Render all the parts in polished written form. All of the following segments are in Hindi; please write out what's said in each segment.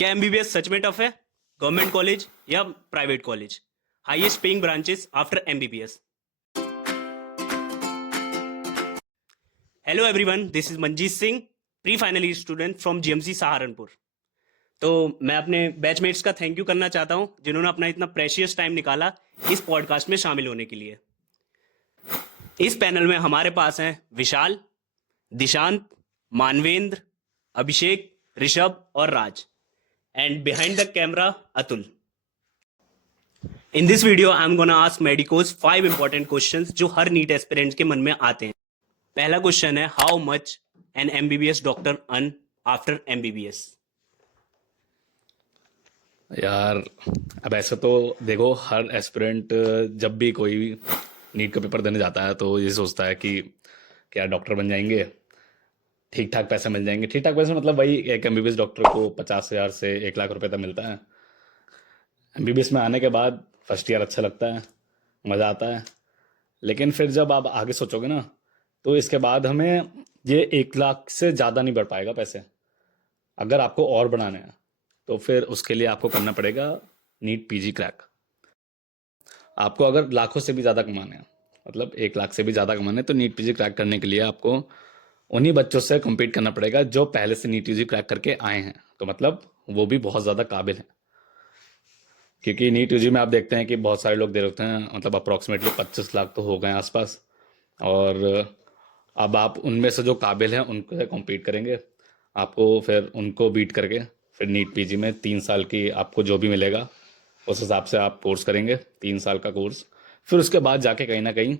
क्या एमबीबीएस सच में टफ है? गवर्नमेंट कॉलेज या private college? Highest paying branches after MBBS. Hello everyone, this is Manjeet Singh, pre final year student from GMC Saharanpur. तो मैं अपने बैचमेट्स का थैंक यू करना चाहता हूं जिन्होंने अपना इतना प्रेशियस टाइम निकाला इस पॉडकास्ट में शामिल होने के लिए। इस पैनल में हमारे पास हैं विशाल, दिशांत, मानवेंद्र, अभिषेक, ऋषभ और राज, and behind the camera Atul. In this video I'm gonna ask medicos 5 important questions जो हर नीट एस्पिरेंट्स के मन में आते हैं। पहला क्वेश्चन है, how much N MBBS doctor earn after MBBS? यार अब ऐसे तो देखो, हर एस्पिरेंट जब भी कोई नीट का पेपर देने जाता है तो ये सोचता है कि क्या डॉक्टर बन जाएंगे, ठीक ठाक पैसे मिल जाएंगे। ठीक ठाक पैसे मतलब वही, एक एमबीबीएस डॉक्टर को 50,000 से 1 लाख रुपए तक मिलता है। एमबीबीएस में आने के बाद फर्स्ट ईयर अच्छा लगता है, मज़ा आता है, लेकिन फिर जब आप आगे सोचोगे ना तो इसके बाद हमें ये 1 लाख से ज़्यादा नहीं बढ़ पाएगा पैसे। अगर आपको और बढ़ाने हैं तो फिर उसके लिए आपको करना पड़ेगा नीट पीजी क्रैक। आपको अगर लाखों से भी ज़्यादा कमाने हैं, मतलब 1 लाख से भी ज़्यादा कमाने हैं, तो नीट पीजी क्रैक करने के लिए आपको उन्हीं बच्चों से कम्पीट करना पड़ेगा जो पहले से नीट यूजी क्रैक करके आए हैं। तो मतलब वो भी बहुत ज़्यादा काबिल हैं, क्योंकि नीट यूजी में आप देखते हैं कि बहुत सारे लोग दे रखते हैं, मतलब अप्रॉक्सीमेटली 25 लाख तो हो गए आसपास। और अब आप उनमें से जो काबिल हैं उनको कम्पीट करेंगे, आपको फिर उनको बीट करके फिर नीट पीजी में 3 साल की आपको जो भी मिलेगा उस हिसाब से आप कोर्स करेंगे, 3 साल का कोर्स। फिर उसके बाद जाके कहीं ना कहीं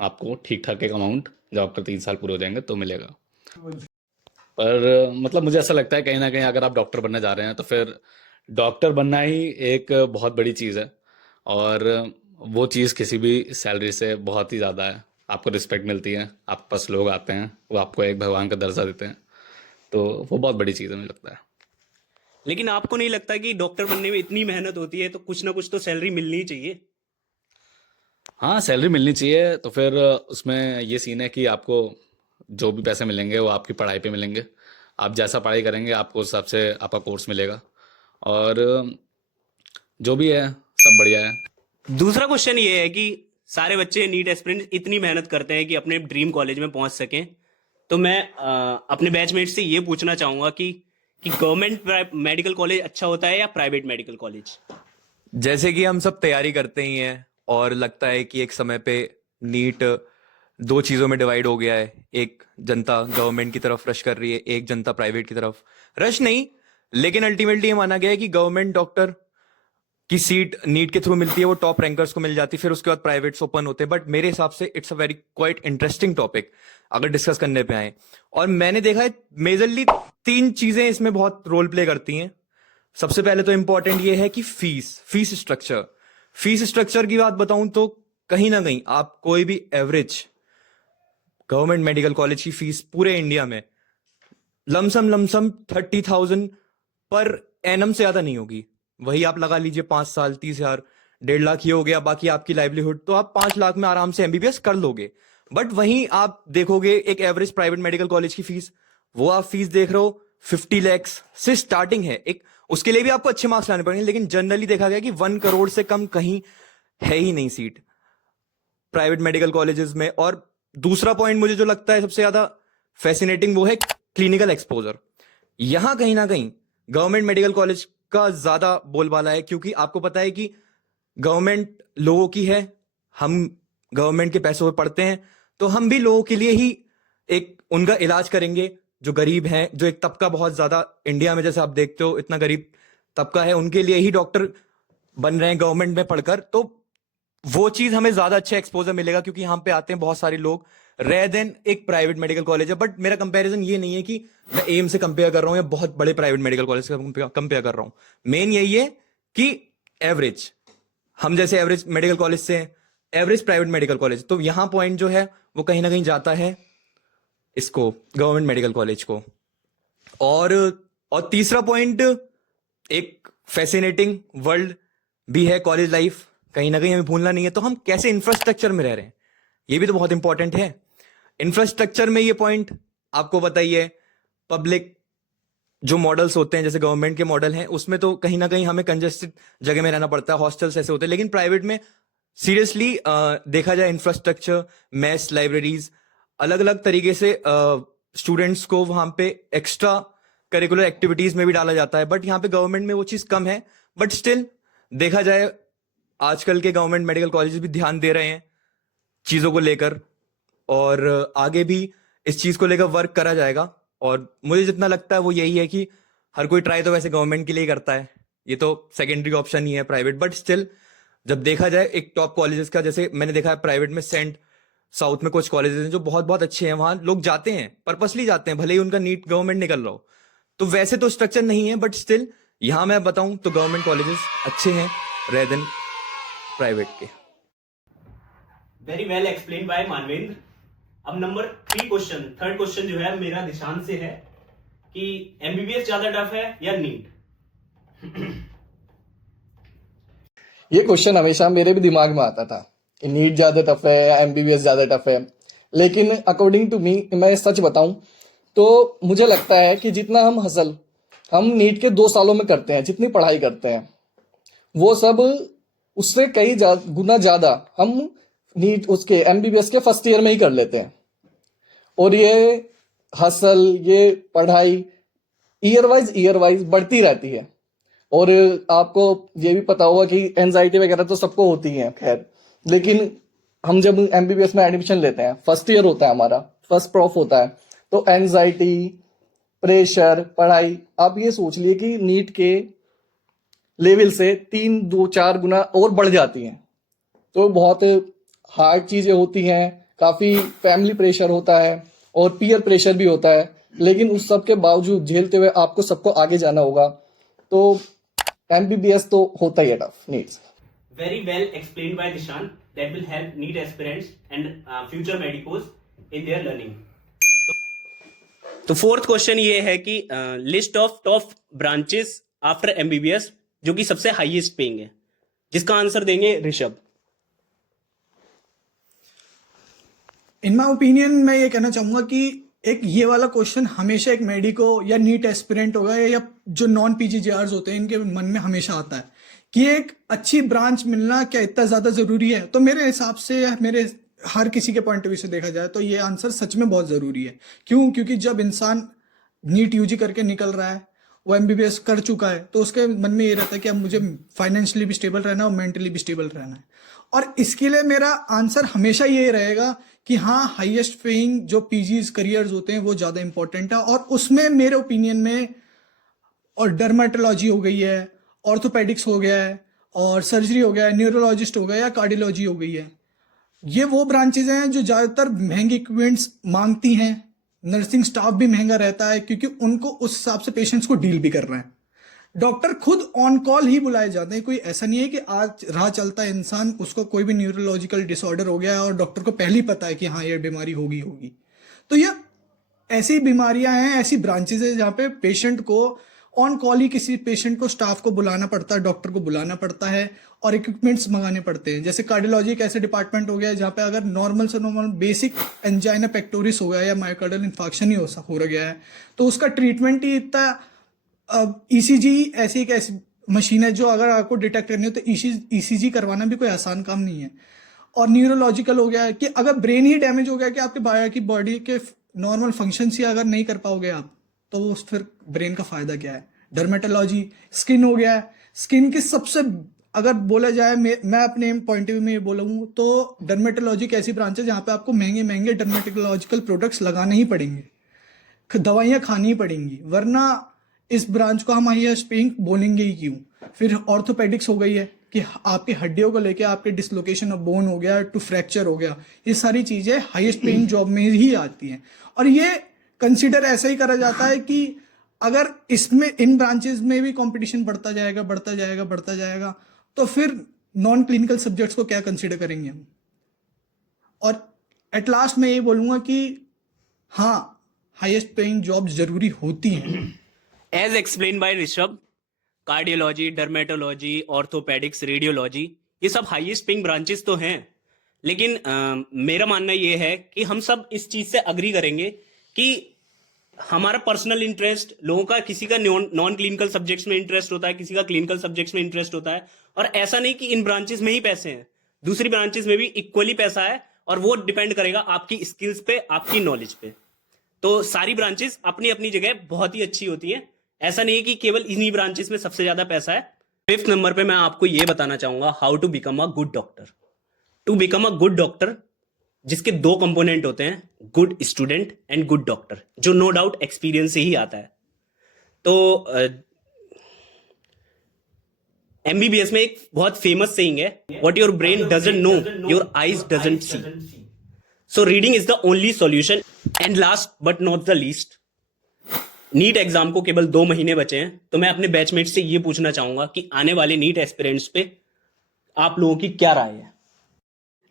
आपको ठीक ठाक एक अमाउंट जब आपका 3 साल पूरे हो जाएंगे तो मिलेगा। पर मतलब मुझे ऐसा लगता है कहीं ना कहीं अगर आप डॉक्टर बनने जा रहे हैं तो फिर डॉक्टर बनना ही एक बहुत बड़ी चीज़ है, और वो चीज़ किसी भी सैलरी से बहुत ही ज़्यादा है। आपको रिस्पेक्ट मिलती है, आपके पास लोग आते हैं, वो आपको एक भगवान का दर्जा देते हैं, तो वो बहुत बड़ी चीज़ है मुझे लगता है। लेकिन आपको नहीं लगता कि डॉक्टर बनने में इतनी मेहनत होती है तो कुछ ना कुछ तो सैलरी मिलनी ही चाहिए? हाँ, सैलरी मिलनी चाहिए, तो फिर उसमें ये सीन है कि आपको जो भी पैसे मिलेंगे वो आपकी पढ़ाई पे मिलेंगे। आप जैसा पढ़ाई करेंगे आपको उस हिसाब से आपका कोर्स मिलेगा, और जो भी है सब बढ़िया है। दूसरा क्वेश्चन ये है कि सारे बच्चे नीट एस्पिरेंट इतनी मेहनत करते हैं कि अपने ड्रीम कॉलेज में पहुंच सकें, तो मैं अपने बैचमेट से ये पूछना चाहूंगा कि गवर्नमेंट मेडिकल कॉलेज अच्छा होता है या प्राइवेट मेडिकल कॉलेज? जैसे कि हम सब तैयारी करते ही हैं और लगता है कि एक समय पे नीट 2 चीजों में डिवाइड हो गया है। एक जनता गवर्नमेंट की तरफ रश कर रही है, एक जनता प्राइवेट की तरफ रश नहीं, लेकिन अल्टीमेटली ये माना गया है कि गवर्नमेंट डॉक्टर की सीट नीट के थ्रू मिलती है, वो टॉप रैंकर्स को मिल जाती है, फिर उसके बाद प्राइवेट्स ओपन होते हैं। बट मेरे हिसाब से it's a very quite interesting topic अगर डिस्कस करने पे आए। और मैंने देखा है मेजरली 3 चीजें इसमें बहुत रोल प्ले करती हैं। सबसे पहले तो इंपॉर्टेंट ये है कि फीस स्ट्रक्चर की बात बताऊं तो कहीं ना कहीं आप कोई भी एवरेज गवर्नमेंट मेडिकल कॉलेज की फीस पूरे इंडिया में लमसम 30,000 पर एनम से ज्यादा नहीं होगी। वही आप लगा लीजिए 5 साल 30,000, 1.5 लाख ये हो गया, बाकी आपकी लाइवलीहुड, तो आप 5 लाख में आराम से एमबीबीएस कर लोगे। बट वहीं आप देखोगे एक एवरेज प्राइवेट मेडिकल कॉलेज की फीस, वो आप फीस देख रहे हो 50 लैक्स से स्टार्टिंग है। एक उसके लिए भी आपको अच्छे मार्क्स लाने पड़ेंगे, लेकिन जनरली देखा गया कि 1 करोड़ से कम कहीं है ही नहीं सीट प्राइवेट मेडिकल कॉलेजेस में। और दूसरा पॉइंट मुझे जो लगता है सबसे ज्यादा फैसिनेटिंग, वो है क्लिनिकल एक्सपोजर। यहां कहीं ना कहीं गवर्नमेंट मेडिकल कॉलेज का ज्यादा बोलबाला है, क्योंकि आपको पता है कि गवर्नमेंट लोगों की है, हम गवर्नमेंट के पैसों पे पढ़ते हैं, तो हम भी लोगों के लिए ही एक उनका इलाज करेंगे जो गरीब हैं, जो एक तबका बहुत ज्यादा इंडिया में जैसे आप देखते हो इतना गरीब तबका है, उनके लिए ही डॉक्टर बन रहे हैं गवर्नमेंट में पढ़कर। तो वो चीज हमें ज्यादा अच्छा एक्सपोजर मिलेगा, क्योंकि यहाँ पे आते हैं बहुत सारे लोग रेदर देन एक प्राइवेट मेडिकल कॉलेज है। बट मेरा कंपैरिजन ये नहीं है कि मैं एम से कंपेयर कर रहा हूं या बहुत बड़े प्राइवेट मेडिकल कॉलेज से कंपेयर कर रहा हूं। मेन यही है कि एवरेज, हम जैसे एवरेज मेडिकल कॉलेज से एवरेज प्राइवेट मेडिकल कॉलेज, तो यहां पॉइंट जो है वो कहीं ना कहीं जाता है इसको गवर्नमेंट मेडिकल कॉलेज को। और तीसरा पॉइंट, एक फैसिनेटिंग वर्ल्ड भी है कॉलेज लाइफ, कहीं ना कहीं हमें भूलना नहीं है। तो हम कैसे इंफ्रास्ट्रक्चर में रह रहे हैं ये भी तो बहुत इंपॉर्टेंट है। इंफ्रास्ट्रक्चर में ये पॉइंट आपको बताइए, पब्लिक जो मॉडल्स होते हैं जैसे गवर्नमेंट के मॉडल हैं उसमें तो कहीं ना कहीं हमें कंजेस्टेड जगह में रहना पड़ता है, हॉस्टल्स ऐसे होते हैं, लेकिन प्राइवेट में सीरियसली देखा जाए इंफ्रास्ट्रक्चर, मेस, लाइब्रेरीज, अलग अलग तरीके से स्टूडेंट्स को वहां पे एक्स्ट्रा करिकुलर एक्टिविटीज में भी डाला जाता है, बट यहाँ पे गवर्नमेंट में वो चीज कम है। बट स्टिल देखा जाए आजकल के गवर्नमेंट मेडिकल कॉलेजेस भी ध्यान दे रहे हैं चीजों को लेकर, और आगे भी इस चीज को लेकर वर्क करा जाएगा। और मुझे जितना लगता है वो यही है कि हर कोई ट्राई तो वैसे गवर्नमेंट के लिए ही करता है, ये तो सेकेंडरी ऑप्शन ही है प्राइवेट, बट स्टिल जब देखा जाए एक टॉप कॉलेजेस का, जैसे मैंने देखा है प्राइवेट में सेंट साउथ में कुछ कॉलेजेस हैं जो बहुत बहुत अच्छे हैं, वहां लोग जाते हैं, पर्पसली जाते हैं, भले ही उनका नीट गवर्नमेंट निकल रहा हो। तो वैसे तो स्ट्रक्चर नहीं है, बट स्टिल यहां मैं बताऊं तो गवर्नमेंट कॉलेजेस अच्छे हैं रेदर देन प्राइवेट के। Very well explain by Manvendra. अब नंबर 3 क्वेश्चन, थर्ड क्वेश्चन जो है मेरा निशान से है कि एमबीबीएस ज्यादा टफ है या नीट? ये क्वेश्चन हमेशा मेरे भी दिमाग में आता था कि नीट ज्यादा टफ है या एमबीबीएस ज्यादा टफ है, लेकिन अकॉर्डिंग टू मी, मैं सच बताऊं तो मुझे लगता है कि जितना हम नीट के 2 सालों में करते हैं, जितनी पढ़ाई करते हैं, वो सब उससे कई गुना ज्यादा हम नीट उसके एमबीबीएस के फर्स्ट ईयर में ही कर लेते हैं। और ये हसल, ये पढ़ाई ईयर वाइज बढ़ती रहती है। और आपको ये भी पता होगा कि एंजाइटी वगैरह तो सबको होती है, खैर, लेकिन हम जब एमबीबीएस में एडमिशन लेते हैं, फर्स्ट ईयर होता है हमारा, फर्स्ट प्रॉफ होता है, तो एंजाइटी, प्रेशर, पढ़ाई, आप ये सोच लिए कि नीट के लेवल से 3-4 गुना और बढ़ जाती हैं। तो बहुत हार्ड चीजें होती हैं, काफी फैमिली प्रेशर होता है और पीयर प्रेशर भी होता है, लेकिन उस सब के बावजूद झेलते हुए आपको सबको आगे जाना होगा। तो एमबीबीएस तो होता ही है tough, needs. Very well explained by Dishan. That will help NEET aspirants and future medicos in their learning. तो फोर्थ क्वेश्चन ये है कि list of top branches after MBBS जो कि सबसे हाईएस्ट पेइंग है, जिसका आंसर देंगे ऋषभ। इन माई ओपिनियन मैं ये कहना चाहूंगा कि एक ये वाला क्वेश्चन हमेशा एक मेडिको या नीट एस्पिरेंट होगा या जो नॉन पीजीजीआर्स होते हैं इनके मन में हमेशा आता है कि एक अच्छी ब्रांच मिलना क्या इतना ज्यादा जरूरी है। तो मेरे हिसाब से, मेरे हर किसी के पॉइंट ऑफ व्यू से देखा जाए तो ये आंसर सच में बहुत जरूरी है। क्यों? क्योंकि जब इंसान नीट यूजी करके निकल रहा है, वो एमबीबीएस कर चुका है, तो उसके मन में ये रहता है कि अब मुझे फाइनेंशियली भी स्टेबल रहना है और मेंटली भी स्टेबल रहना है। और इसके लिए मेरा आंसर हमेशा ये रहेगा कि हाँ, हाईएस्ट पेइंग जो पीजीज करियर्स होते हैं वो ज्यादा इंपॉर्टेंट है। और उसमें मेरे ओपिनियन में और डर्मेटोलॉजी हो गई है, ऑर्थोपेडिक्स हो गया है, और सर्जरी हो गया है, न्यूरोलॉजिस्ट हो गया या कार्डियोलॉजी हो गई है, ये वो ब्रांचेज हैं जो ज्यादातर महंगे इक्विपमेंट्स मांगती हैं। नर्सिंग स्टाफ भी महंगा रहता है क्योंकि उनको उस हिसाब से पेशेंट्स को डील भी करना है। डॉक्टर खुद ऑन कॉल ही बुलाए जाते हैं, कोई ऐसा नहीं है कि आज राह चलता है इंसान, उसको कोई भी न्यूरोलॉजिकल डिसऑर्डर हो गया है और डॉक्टर को पहले ही पता है कि हाँ ये बीमारी होगी। तो ये ऐसी बीमारियां हैं, ऐसी ब्रांचेज है जहाँ पे पेशेंट को ऑन कॉल ही किसी पेशेंट को, स्टाफ को बुलाना पड़ता है, डॉक्टर को बुलाना पड़ता है और इक्विपमेंट्स मंगाने पड़ते हैं। जैसे कार्डियोलॉजी एक ऐसे डिपार्टमेंट हो गया है जहाँ पे अगर नॉर्मल से नॉर्मल बेसिक एंजाइना पेक्टोरिस हो गया या मायोकार्डियल इंफार्क्शन ही हो गया है तो उसका ट्रीटमेंट ही इतना, ईसीजी ऐसी एक ऐसी मशीन है जो अगर आपको डिटेक्ट करनी हो तो ईसीजी करवाना भी कोई आसान काम नहीं है। और न्यूरोलॉजिकल हो गया है कि अगर ब्रेन ही डैमेज हो गया कि आपके बॉडी के नॉर्मल फंक्शन ही अगर नहीं कर पाओगे आप, तो फिर ब्रेन का फायदा क्या है। डर्मेटोलॉजी, स्किन हो गया है, स्किन की सबसे अगर बोला जाए, मैं अपने पॉइंट ऑफ व्यू में ये बोलूँ तो डर्मेटोलॉजी एक ऐसी ब्रांच है जहाँ पे आपको महंगे महंगे डर्मेटोलॉजिकल प्रोडक्ट्स लगाने ही पड़ेंगे, दवाइयाँ खानी ही पड़ेंगी, वरना इस ब्रांच को हम हाईएस्ट पेइंग बोलेंगे ही क्यों। फिर ऑर्थोपेडिक्स हो गई है कि आपकी हड्डियों को लेके आपके डिसलोकेशन ऑफ बोन हो गया, टू फ्रैक्चर हो गया, ये सारी चीजें हाईएस्ट पेइंग जॉब में ही आती हैं। और ये कंसिडर ऐसा ही करा जाता है कि अगर इसमें इन ब्रांचेस में भी कंपटीशन बढ़ता जाएगा तो फिर नॉन क्लिनिकल सब्जेक्ट्स को क्या कंसिडर करेंगे हम। और एट लास्ट मैं ये बोलूंगा कि हाँ, हाईएस्ट पेइंग जॉब जरूरी होती हैं। As explain by Rishabh, cardiology, dermatology, orthopedics, radiology, ये सब हाईएस्ट पेइंग ब्रांचेस तो हैं, लेकिन मेरा मानना ये है कि हम सब इस चीज से अग्री करेंगे कि हमारा पर्सनल इंटरेस्ट, लोगों का किसी का नॉन क्लिनिकल सब्जेक्ट्स में इंटरेस्ट होता है, किसी का क्लिनिकल सब्जेक्ट्स में इंटरेस्ट होता है, और ऐसा नहीं कि इन ब्रांचेस में ही पैसे हैं, दूसरी ब्रांचेस में भी इक्वली पैसा है, और वो डिपेंड करेगा आपकी स्किल्स पे, आपकी नॉलेज पे। तो सारी ब्रांचेस अपनी अपनी जगह बहुत ही अच्छी होती हैं, ऐसा नहीं है कि केवल इन्हीं ब्रांचेस में सबसे ज्यादा पैसा है। 5th नंबर पे मैं आपको ये बताना चाहूंगा how to become a good doctor. To become a good doctor, जिसके 2 कंपोनेंट होते हैं, good student and good doctor, जो नो डाउट एक्सपीरियंस से ही आता है। तो एमबीबीएस में एक बहुत फेमस सेइंग है, what your brain doesn't know your eyes doesn't see. So reading is the only solution. And last but not the least, NEET exam को केवल 2 महीने बचे हैं, तो मैं अपने बैचमेट से ये पूछना चाहूंगा कि आने वाले नीट एस्पिरेंट्स पे आप लोगों की क्या राय है।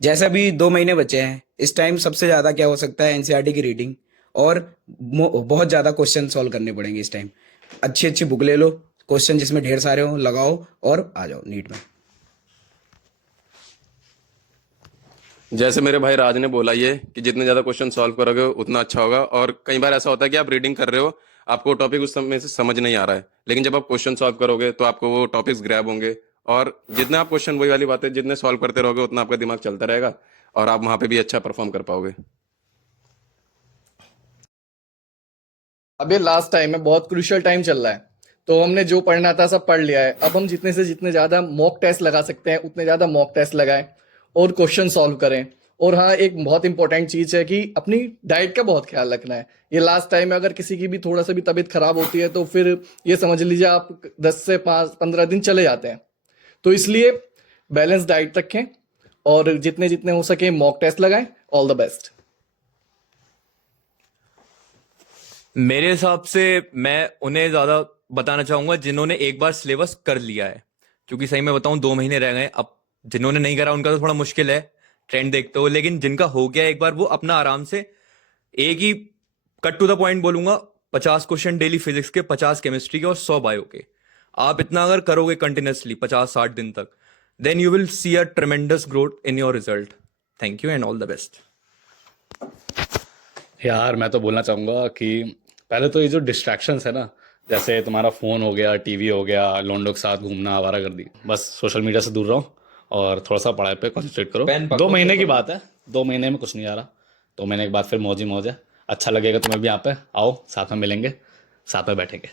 जैसे अभी 2 महीने बचे हैं, इस टाइम सबसे ज़्यादा क्या हो सकता है, एनसीईआरटी की रीडिंग, और बहुत ज़्यादा क्वेश्चन सॉल्व करने पड़ेंगे इस टाइम। अच्छी अच्छी बुक ले लो, क्वेश्चन जिसमें ढेर सारे हो लगाओ और आ जाओ नीट में। जैसे मेरे भाई राज ने बोला ये कि जितने ज़्यादा क्वेश्चन सॉल्व करोगे उतना अच्छा होगा। और कई बार ऐसा होता है कि आप रीडिंग कर रहे हो, आपको टॉपिक उस समय से समझ नहीं आ रहा है, लेकिन जब आप क्वेश्चन सॉल्व करोगे तो आपको वो टॉपिक्स ग्रैब होंगे, और जितना आप क्वेश्चन, वही वाली बातें, जितने सॉल्व करते रहोगे उतना आपका दिमाग चलता रहेगा और आप वहां पे भी अच्छा परफॉर्म कर पाओगे। अब ये लास्ट टाइम है, बहुत क्रूशियल टाइम चल रहा है, तो हमने जो पढ़ना था सब पढ़ लिया है। अब हम जितने से जितने ज़्यादा मॉक टेस्ट लगा सकते हैं उतने ज़्यादा मॉक टेस्ट लगाएं और क्वेश्चन सॉल्व करें। और हाँ, एक बहुत इंपॉर्टेंट चीज़ है कि अपनी डाइट का बहुत ख्याल रखना है। ये लास्ट टाइम में अगर किसी की भी थोड़ा सा भी तबीयत खराब होती है तो फिर ये समझ लीजिए आप 10 से 15 दिन चले जाते हैं। तो इसलिए बैलेंस डाइट रखें और जितने जितने हो सके मॉक टेस्ट लगाएं। All the best. मेरे हिसाब से मैं उन्हें ज्यादा बताना चाहूंगा जिन्होंने एक बार सिलेबस कर लिया है, क्योंकि सही में बताऊं 2 महीने रह गए। अब जिन्होंने नहीं करा उनका तो थोड़ा मुश्किल है ट्रेंड देखते हो, लेकिन जिनका हो गया एक बार, वो अपना आराम से एक ही कट टू द पॉइंट बोलूंगा, 50 क्वेश्चन डेली फिजिक्स के, 50 केमिस्ट्री के और 100 बायो के। आप इतना अगर करोगे कंटिन्यूसली 50-60 दिन तक, then you will see a tremendous growth in your result. Thank you and all the best. यार मैं तो बोलना चाहूँगा कि पहले तो ये जो डिस्ट्रैक्शंस है ना, जैसे तुम्हारा फ़ोन हो गया, टीवी हो गया, लोंडो के साथ घूमना, आवारागर्दी, बस सोशल मीडिया से दूर रहो और थोड़ा सा पढ़ाई पे कंसंट्रेट करो। 2 महीने की बात है, 2 महीने में कुछ नहीं आ रहा, 2 महीने के बाद फिर मौज ही मौज है। अच्छा लगेगा तुम्हें भी, यहाँ पे आओ, साथ में मिलेंगे, साथ में बैठेंगे।